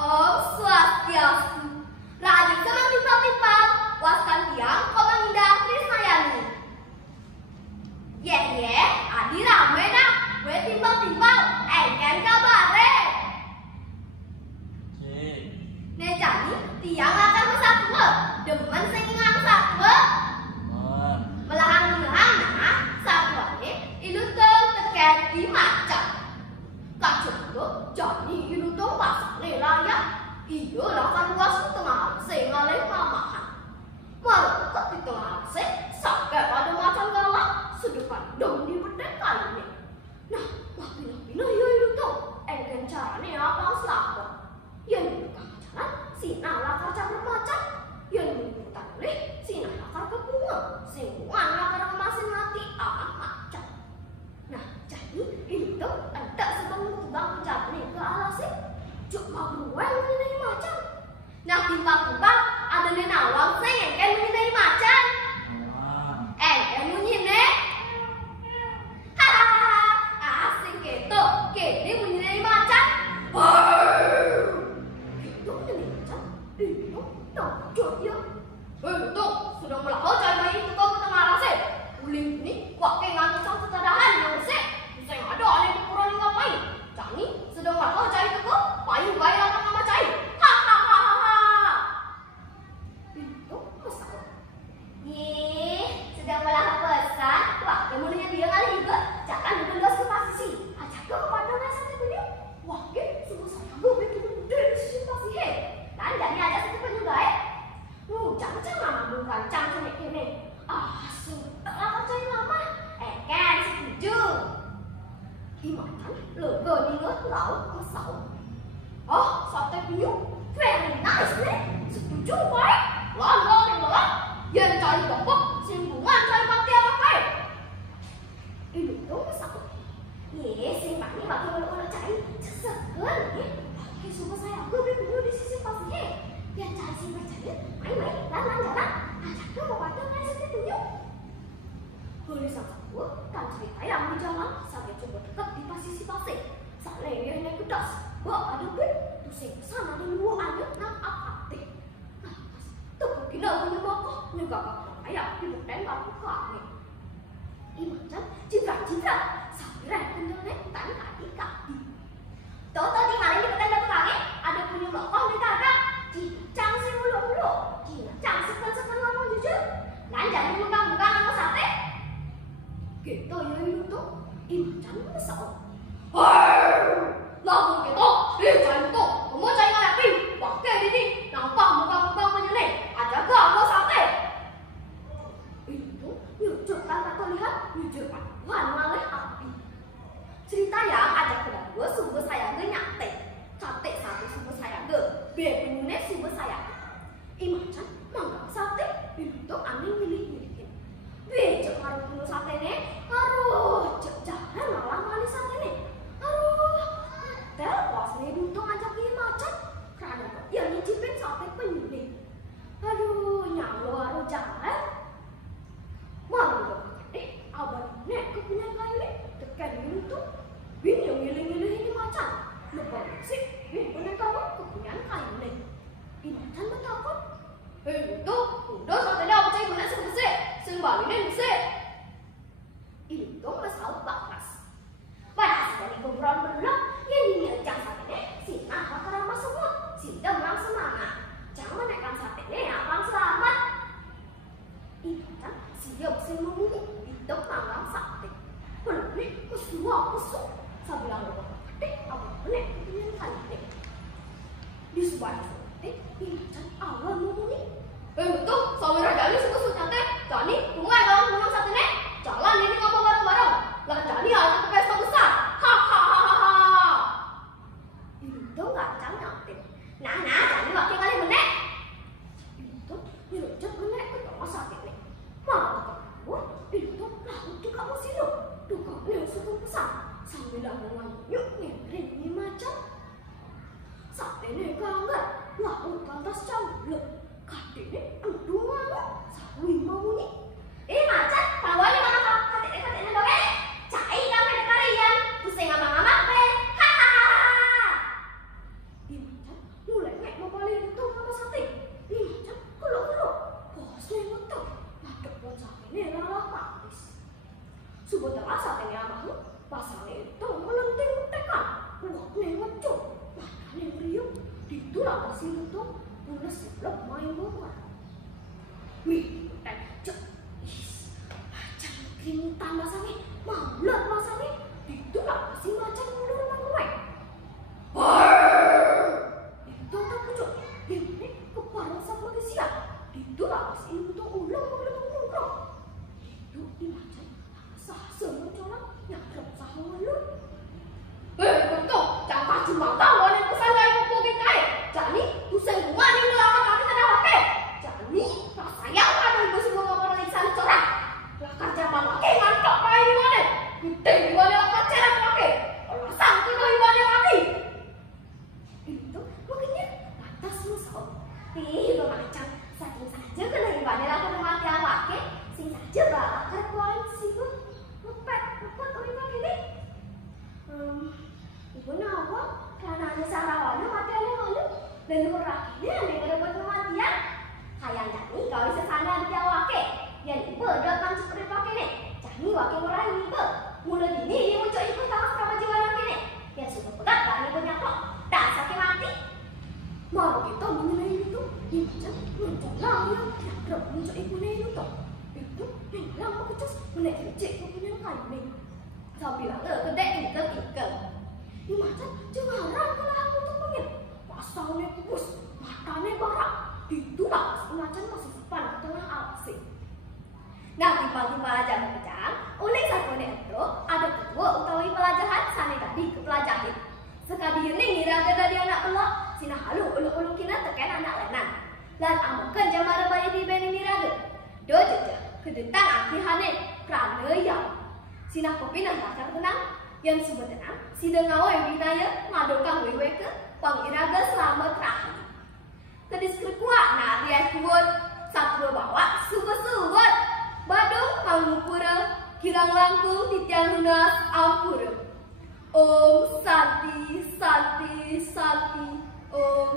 Om Swastiastu. Raden senang timpal-timpal, waskan tiang kau mengindah Krisnayani. Ye, adi rame nak, gue timpal-timpal, engken kabare. Nih jani, tiang akan bersatu, demen sengingang satu. Melahang-melahang nah, satuannya ilu teken di macam. Kacau itu, jani ilu masak lelaya. Iyo lah kan wasu tengah arseng ngalih mamahan. Malah di tengah arseng, sampai pada macam galak, sedepan dong di bedek kali ini. Nah, pindah-pindah ya itu tuh, engken caranya apa selapa. Yang bukan jalan, sinah lakar campur macam. Yang bukan boleh, sinah lakar ke bunga. Singgungan lakar kemasin hati, akan macam. Nah, jadi ini tuh, ada sebelum tubang pencaranya ke alasnya. Cuma gue mengenai macan. Nah timpal-timpal ada di nawang saya kan mengenai macan. Kan mengenai. Hahaha, asik gitu. Kini mengenai macan. Itu mengenai macan. Itu tak ya. Itu sudah melahau cari main itu kau ketemu alasnya. Uling ini wakil ngantuk sang setadahan yang sih. Saya ada aneh di kurang ngapain. Jani sedang melahau cari itu kau. Payu bayar apa nama cai? Hahaha. Itu masalah. Sedang melahap pesan. Wah, yang mulanya dia kali juga. Jangan dibelas ke posisi. Ajak ke kepada nasi punya. Wah, sungguh saya gue bikin udah di sisi posisi. Dan jadi ada satu penyugai. Jangan bukan cang ini. Sudah lah cai lama. Kan setuju. Gimana? Lega di laut mesau. Oh, sate penyu, very nice nih. Setuju baik. Lalu, yang cari bapak, singgungan cari bakti apa baik. Ini tuh masak. Simpang ini bakal kalau cari sesegan ya. Pakai suka saya, gue beli di sisi pasnya. Yang cari simpang cari, main-main, jalan-jalan. Ajak ke bapak tuh ngasih sate penyu. Boleh sama gue, kan cerita yang di jalan sampai coba dekat di pasisi pasir. Soalnya yang naik pedas. Wah, ada gue, tuh saya kesana di luar ada nak apa-apa. Nah, tuh gila punya bapak, nggak apa-apa ayam di bukten baru kami. Macam cindra-cindra, sabiran kendalnya tanya kaki-kaki. Tahu di mana di bukten baru kami, ada punya bapak di kakak. Cincang si mulu-mulu, cincang sekan-sekan ngomong jujur. Lanjut buka-buka nama sate. Gitu ya itu, macam besar. Lagu gitu, cari itu, kamu cari ngapain? Pakai ini, nampak muka-muka menyeling. Ada gak mau sate? Itu nyucuk kan tak lihat, nyucuk kan ngalih api. Cerita yang ada kedua sumber saya ge nyate, sate satu sumber saya ge, biar punya sumber saya. Macam mangga sate, itu aneh milih-milih. Biar cekar punya sate nih, aduh, jangan malah manis sate nih. Pas nih buntung ajak dia macam karena yang nyicipin sate penyu nih. Aduh, nyalo aduh jalan. Malu abang nek kepunya kayu nih tekan buntung. Bin yang ngiling-ngiling ini macam. Lupa sih, bin punya kamu kepunya kayu nih. Ini macam betakut. Buntung, udah satenya apa cai guna sebesar, sembalin besar. Ini tuh masalah bakas. Pada dari beberapa belum. Yang ini ajang satenya, sinah bakal ramah semut, sidang orang semangat. Jangan menekan satenya, abang selamat. Ini kan siap semuanya, itu malam sate. Belum nih, kesuap. Saya bilang lo deh, abang benek kepengen kali deh. Di sebuah sate, ini kan awal ngomongnya. Betul, sama raja ini suka-suka teh. Jadi, bunga dong, bunga satenya. Jalan ini ngomong bareng-bareng. Lah jadi ada ke pesta besar. Itu nggak cantik. Nah, jadi wakil kali benek. Itu nyerocot benek ke tengah sate nih. Malah itu lalu tuh kamu sih lo. Tuh kamu yang suka pesan. Sambil ngomong yuk ngering ini macam. Sate nih kangen. Lalu kantas campur. Kati nih aduh mau. Sawi mau nih. Macam, kawannya mana katanya dong cai kami ada kalian. Pusing ngama-ngama deh. Hahaha. Macam Subuh terasa tanya amahu, pasangnya itu melenting tekan. Wah, nengocok, matanya ngeriuk, ditulang kasih itu, pulas sebelum main bola. Wih, cek, macam keringetan masangnya, maulat masangnya, ditulang kasih macam ulur gue. Itu tak pucuk, ini keparang sama manusia, ditulang kasih itu ulang nongkrong. Itu dimacam sah semua colak yang sah ulur. Betul, jangan cuma tahu yang pesan dari pokoknya kaya. Jadi, pusing bunga ni melawan kami kena pakai. Jadi, saya kan ibu semua ngomong lagi sana corang. Lah kerja pakai mantap kaya di mana? Gede di mana apa cara pakai? Kalau sangki kau di mana mati? Itu makanya atas musuh. Itu macam saking saja kena di mana aku mati pakai. Sing saja balak kerkuan sih bu. Ngepet orang pakai ni. Ibu nawa karena ada sarawannya mati ada malu dan rakyatnya ada yang dapat kematian. Kayak jadi kau bisa sana dia wake. Yang ibu datang seperti pakai ni. Jadi wake murah ibu. Mulai ini dia muncul ibu tahu sama jiwa laki ni. Yang sudah pegat dan ibu nyatok. Dah sakit mati. Mau kita mengenai itu. Ibu jangan muncul lah yang tidak muncul ibu ni itu. Itu hilang aku cus menaik kecil aku punya kain ni. Saya bilang kedek itu ikan. Ini macam cengarang kalau aku tuh pengen pasalnya kubus, matanya barak, ditulang semacam masih sepan ke tengah aksi. Nah, tiba-tiba aja berkecam, oleh satu itu ada kedua utawi pelajaran sana tadi ke pelajaran. Sekali ini ngira ada dia anak pelok, sina halu ulu-ulu kina tekan anak lenan. Dan amukan jamara bayi di beni nira do jeje kedetang akhirane kerana yang sina kopi nak bakar tenang. Yang sebenarnya si dengawa yang ditanya ngadokang wewe ke pangiraga selamat terakhir. Kedis kerkuat nah dia kuat satwa bawa subet-subet badung pangupura kirang langkung titiang lunas ampura. Om Santi Santi Santi Om.